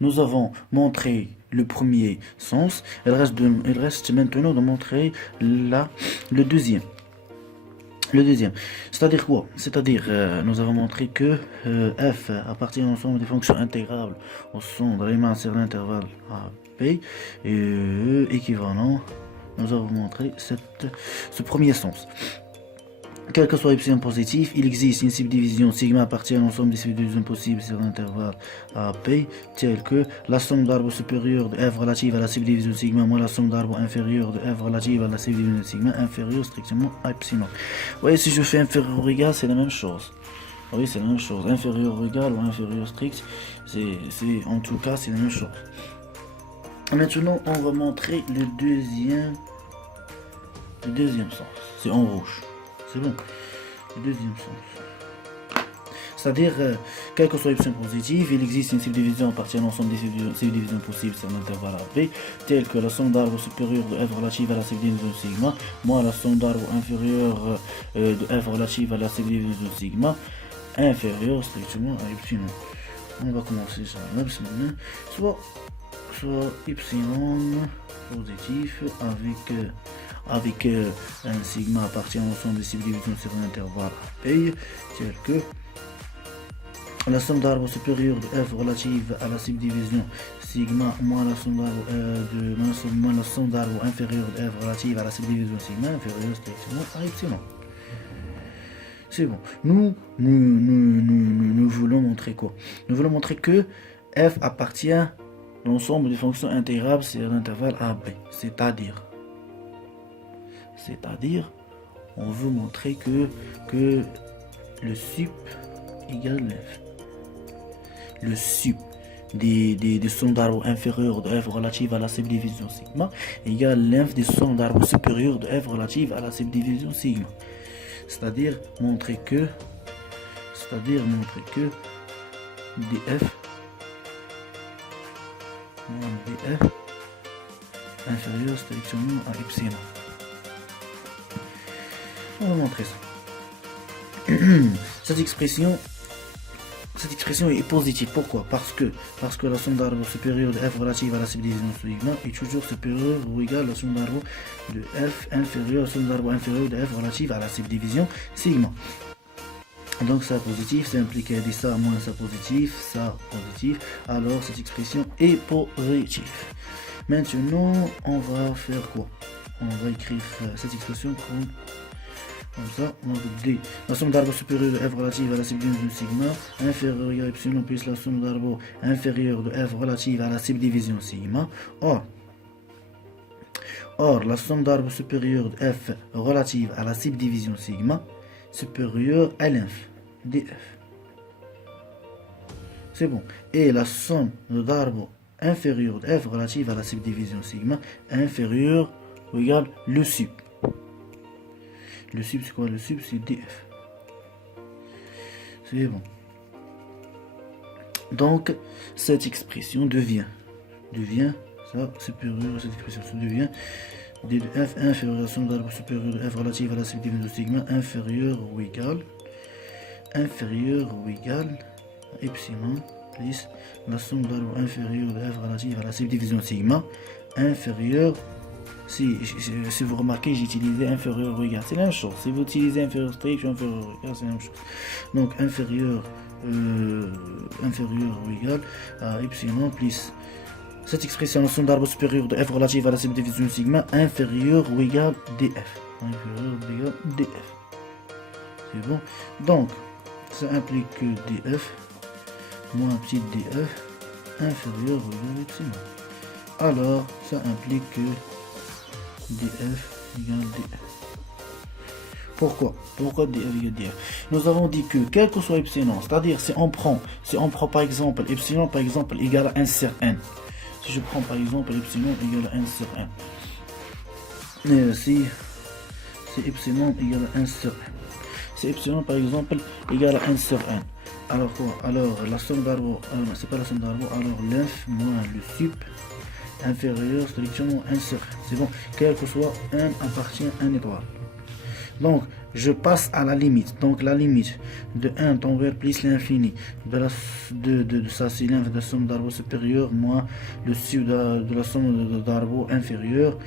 nous avons montré le premier sens. Il reste maintenant de montrer le deuxième. Le deuxième. C'est-à-dire quoi? C'est-à-dire, nous avons montré que f appartient à l'ensemble des fonctions intégrables au son de Riemann sur l'intervalle a p et équivalent. Nous avons montré ce premier sens. Quel que soit epsilon positif, il existe une subdivision sigma appartient à l'ensemble des subdivisions possibles sur l'intervalle AP, telle que la somme d'arbres supérieure de f relative à la subdivision sigma moins la somme d'arbres inférieure de f relative à la subdivision sigma inférieure strictement à epsilon. Vous voyez, si je fais inférieur ou égal, c'est la même chose. Oui, c'est la même chose. Inférieur ou égal ou inférieur strict, en tout cas, c'est la même chose. Maintenant, on va montrer le deuxième sens. C'est en rouge. C'est bon. Le deuxième sens. C'est-à-dire, quel que soit epsilon positif, il existe une subdivision appartenant à l'ensemble des subdivisions possibles sur l'intervalle AP, telle que la somme d'arbres supérieure de f relative à la subdivision sigma, moins la somme d'arbres inférieure de f relative à la subdivision sigma, inférieure strictement à epsilon. On va commencer ça maintenant. Soit epsilon positif avec un sigma appartient à l'ensemble des subdivisions sur un intervalle AP, tel que la somme d'arbres supérieure de f relative à la subdivision sigma moins la somme d'arbres inférieure de f relative à la subdivision sigma inférieure strictement à epsilon. C'est bon. Nous voulons montrer quoi? Nous voulons montrer que f appartient à l'ensemble des fonctions intégrables sur l'intervalle AB. C'est-à-dire, on veut montrer que le sup égale l'inf. Le sup des sommes d'arbres inférieures de f relative à la subdivision sigma égale l'inf des sommes d'arbres supérieures de f relative à la subdivision sigma. C'est-à-dire montrer que df inférieur strictement à epsilon. On va montrer ça. Cette expression est positive. Pourquoi? Parce que la somme d'arbres supérieure de f relative à la subdivision sigma est toujours supérieure ou égale à la somme d'arbres de f inférieure à la somme d'arbres inférieure de f relative à la subdivision sigma. Donc ça positif, ça implique dit ça moins ça positif, alors cette expression est positive. Maintenant, on va faire quoi? On va écrire cette expression comme ça. Donc D, la somme d'arbres supérieure de f relative à la subdivision sigma inférieure à epsilon plus la somme d'arbres inférieure de f relative à la subdivision sigma. Or, la somme d'arbres supérieure de f relative à la subdivision sigma supérieure à l'inf df. C'est bon. Et la somme d'arbres inférieure de f relative à la subdivision sigma inférieure ou égale le sup. Le sup c'est quoi? Le sup c'est df. C'est bon. Donc cette expression devient ça supérieur à cette expression, ça devient d de f inférieur à la somme d'arbres supérieure de f relative à la subdivision sigma inférieur ou égal epsilon plus la somme d'arbres inférieure de f relative à la subdivision sigma inférieur. Si vous remarquez, j'ai utilisé inférieur ou égal, c'est la même chose. Si vous utilisez inférieur strict ou inférieur ou égal, c'est la même chose. Donc inférieur ou égal à epsilon plus cette expression la somme d'arbres supérieure de f relative à la subdivision sigma inférieur ou égal df. C'est bon. Donc ça implique que df moins petit df inférieur ou égal epsilon. Alors ça implique que df égale df. Pourquoi df égale df? Nous avons dit que quel que soit epsilon, c'est-à-dire si on prend par exemple epsilon égal à 1 sur n. Si je prends par exemple epsilon égal à 1 sur n. Si epsilon égal à 1 sur n. Si epsilon par exemple égal à 1 sur n. Alors quoi? Alors la somme d'arbres, c'est pas la somme d'arbres, alors l'inf moins le sup inférieur strictement 1 sur n. C'est bon, quel que soit n appartient à 1 étoile. Donc, je passe à la limite. Donc, la limite de 1 tend vers plus l'infini de sa cylindre de somme d'arbres supérieure moins le su de la somme d'arbres inférieure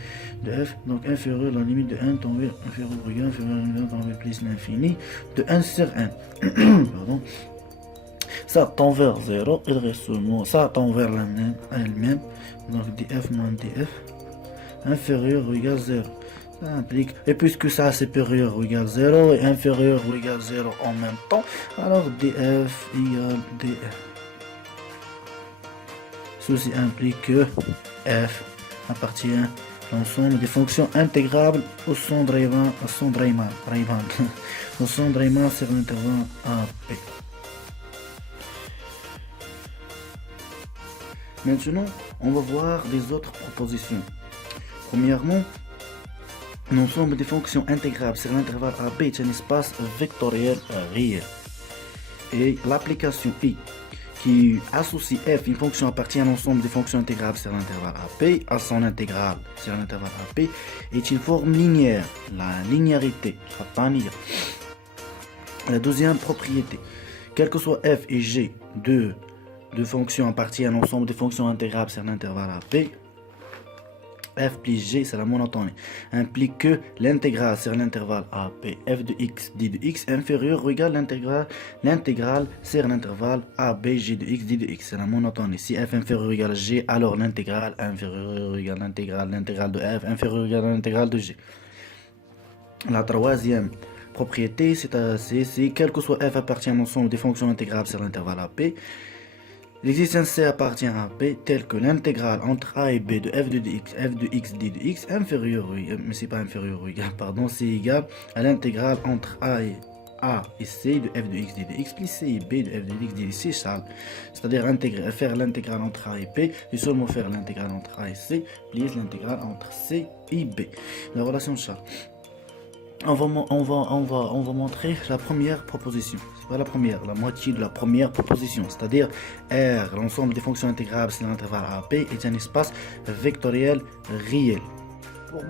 de f. Donc, inférieur la limite de 1 tend vers inférieur au regard, inférieur à la limite tend vers plus l'infini de 1 sur 1. Pardon. Ça tend vers 0, il reste seulement ça tend vers elle-même. Donc, df moins df inférieur ou égal 0. Ça implique, et puisque ça supérieur ou égal 0 et inférieur ou égal 0 en même temps, alors df égale df. Ceci implique que f appartient à l'ensemble des fonctions intégrables au son de Riemann, au son de Riemann sur l'intervalle AP. Maintenant, on va voir les autres propositions. Premièrement, l'ensemble des fonctions intégrables sur l'intervalle AB est un espace vectoriel réel. Et l'application I, qui associe f, une fonction appartient à l'ensemble des fonctions intégrables sur l'intervalle AP, à son intégrale sur l'intervalle AP, est une forme linéaire. La linéarité, la deuxième propriété, quel que soit f et g de fonctions appartiennent à l'ensemble des fonctions intégrables sur l'intervalle AP, f plus g, c'est la monotonie, implique que l'intégrale sur l'intervalle AP, f de x, d de x, inférieur ou égal l'intégrale sur l'intervalle AB, g de x, d de x, c'est la monotonie. Si f inférieur ou égal à g, alors l'intégrale inférieur ou égal l'intégrale de f, inférieur ou égal à l'intégrale de g. La troisième propriété, c'est quel que soit f appartient à l'ensemble des fonctions intégrables sur l'intervalle AP, l'existence C appartient à P tel que l'intégrale entre A et B de f de x, d de x inférieur, mais c'est pas inférieur ou égal, pardon, c'est égal à l'intégrale entre A et C de f de x, d de x plus C et B de f de x, d de c, c'est-à-dire faire l'intégrale entre A et P et seulement faire l'intégrale entre A et C plus l'intégrale entre C et B. La relation de Charles. On va montrer la première proposition. C'est pas la première, la moitié de la première proposition. C'est-à-dire R, l'ensemble des fonctions intégrables sur l'intervalle AP, est un espace vectoriel réel. Pour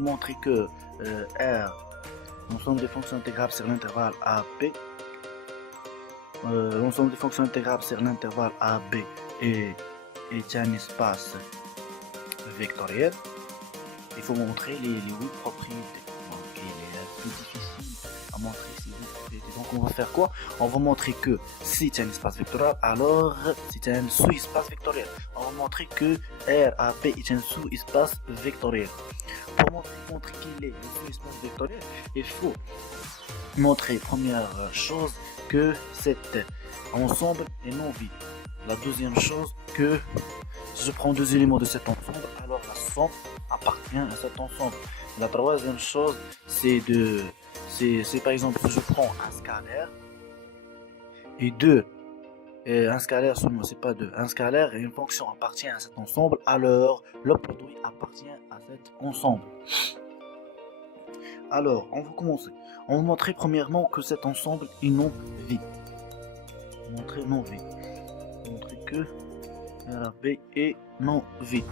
montrer que R, l'ensemble des fonctions intégrables sur l'intervalle AP, l'ensemble des fonctions intégrables sur l'intervalle AB est un espace vectoriel, il faut montrer les 8 propriétés. Donc il est plus difficile à montrer ces 8 propriétés. Donc on va faire quoi? On va montrer que si c'est un espace vectoriel, alors c'est un sous-espace vectoriel. On va montrer que RAP est un sous-espace vectoriel. Pour montrer qu'il est un sous-espace vectoriel, il faut montrer première chose que cet ensemble est non vide. La deuxième chose que si je prends deux éléments de cet ensemble, alors la somme appartient à cet ensemble. La troisième chose, c'est par exemple si je prends un scalaire et un scalaire seulement, c'est pas deux, un scalaire et une fonction appartient à cet ensemble, alors le produit appartient à cet ensemble. Alors, on va commencer. On va montrer premièrement que cet ensemble est non vide. Montrer non vide. Montrer que RAB est non vide.